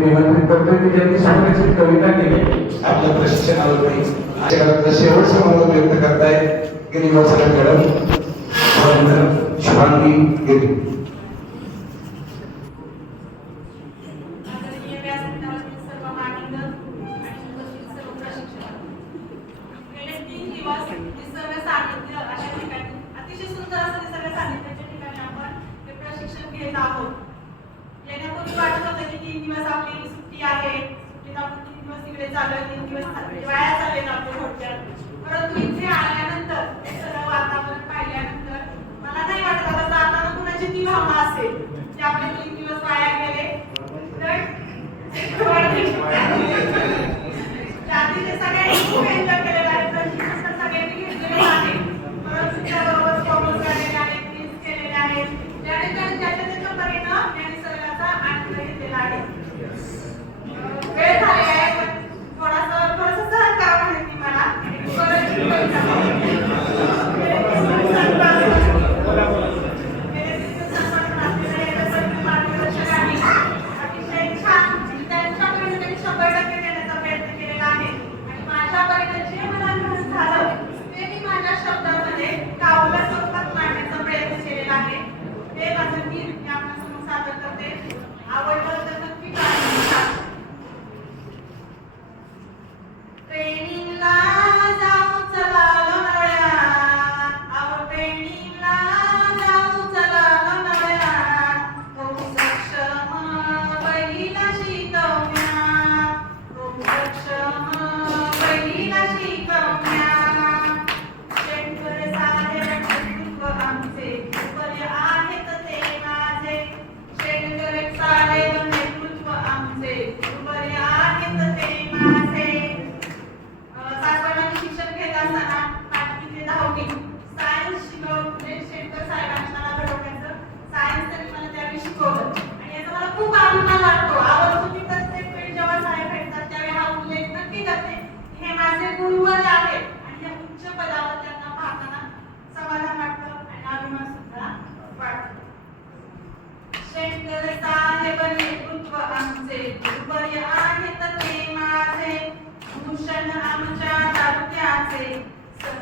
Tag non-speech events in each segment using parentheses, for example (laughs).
निमंत्रित कविता केली आपलं प्रशिक्षण आलं नाही आजच्या शेवटचं मनोगत व्यक्त करतायत गिरीवासरा मॅडम शुभांगी गिरी अतिशय सुंदर असं निसर्ग सानिध्याच्या ठिकाणी आपण हे प्रशिक्षण घेत आहोत. त्यांना वाटत होतं तीन दिवस आपली सुट्टी आहे. तीन दिवस तिकडे चालू तीन दिवस वाया चालले आपले परंतु इथे आल्यानंतर हे सगळं वातावरण पाहिल्यानंतर मला नाही वाटत आता जाताना कुणाची ती असेल की आपले तीन दिवस वाया गेले. तर (laughs) (laughs) जातीचे सगळ्या área.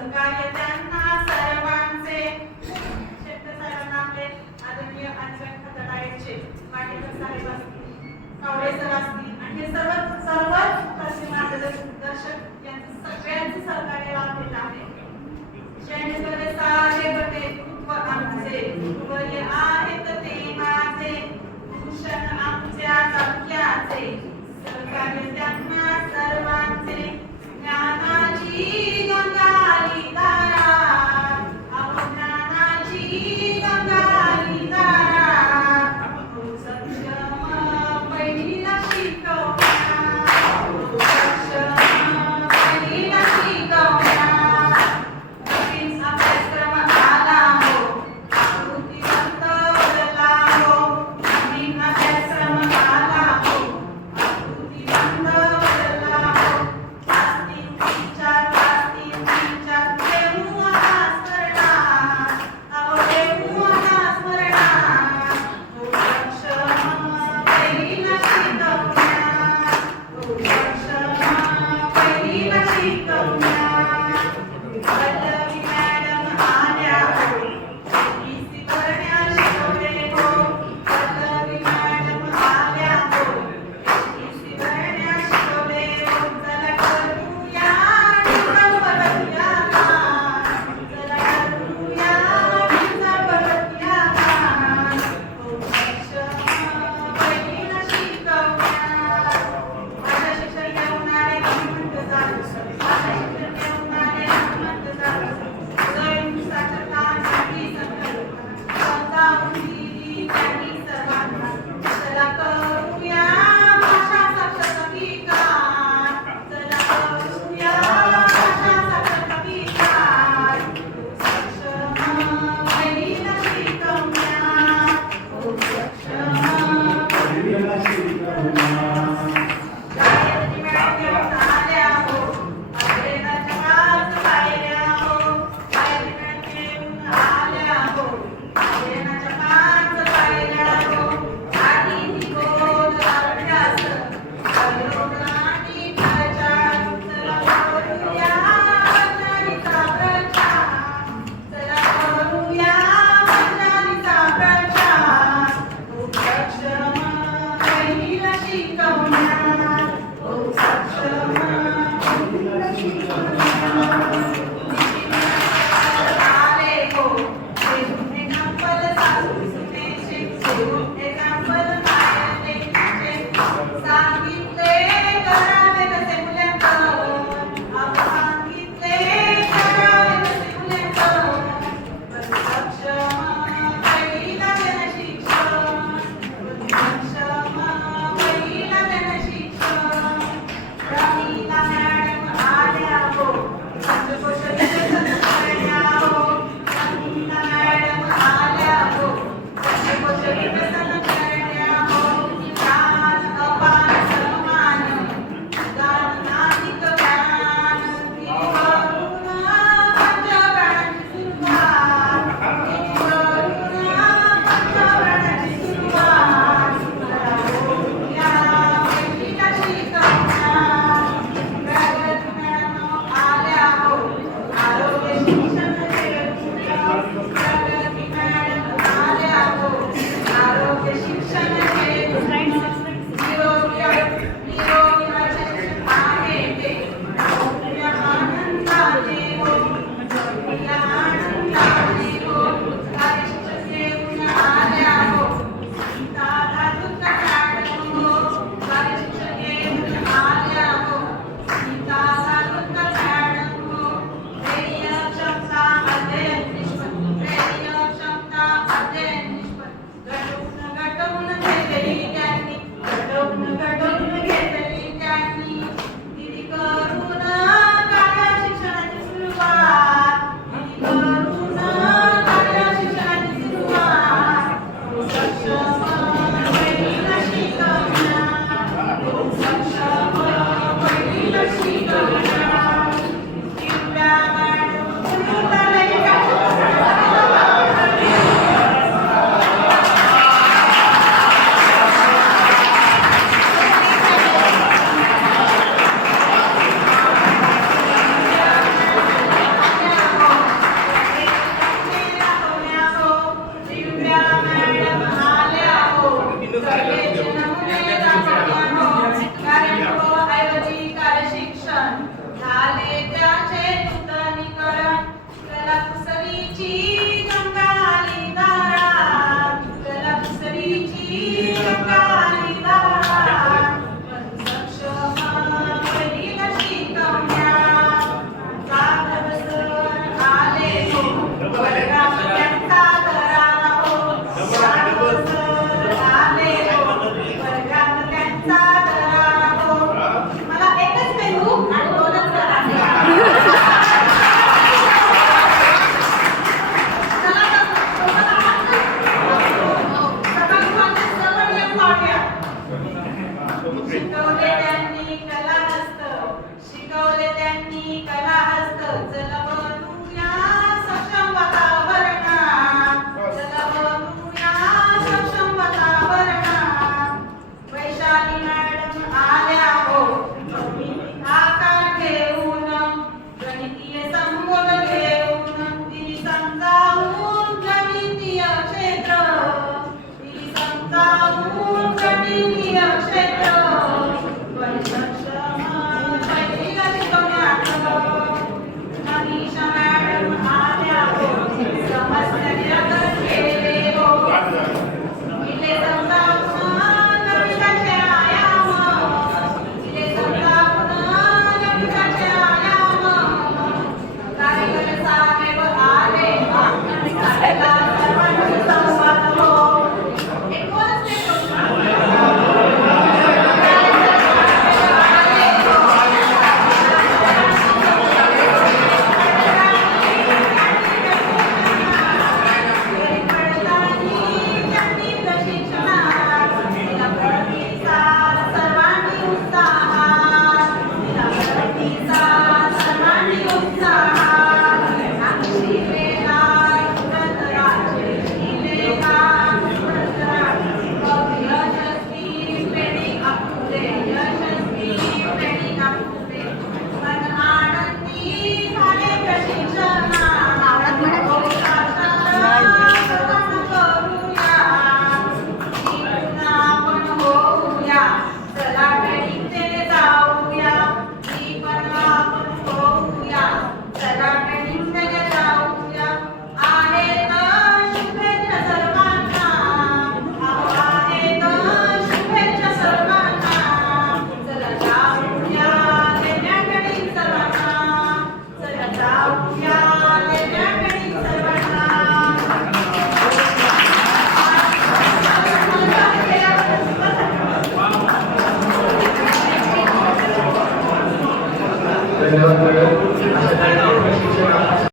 सहकार्य त्यांना सर्वांचे. शक्त आपले आदरणीय खतडायचे साहेब असतील सर असतील आणि हे सर्व सर्व मार्गदर्शक सहकार्य आहे. सारे बटे आमचे आहेत ते माझे. भूषण आमच्या सहकार्य त्यांना सर्वांचे.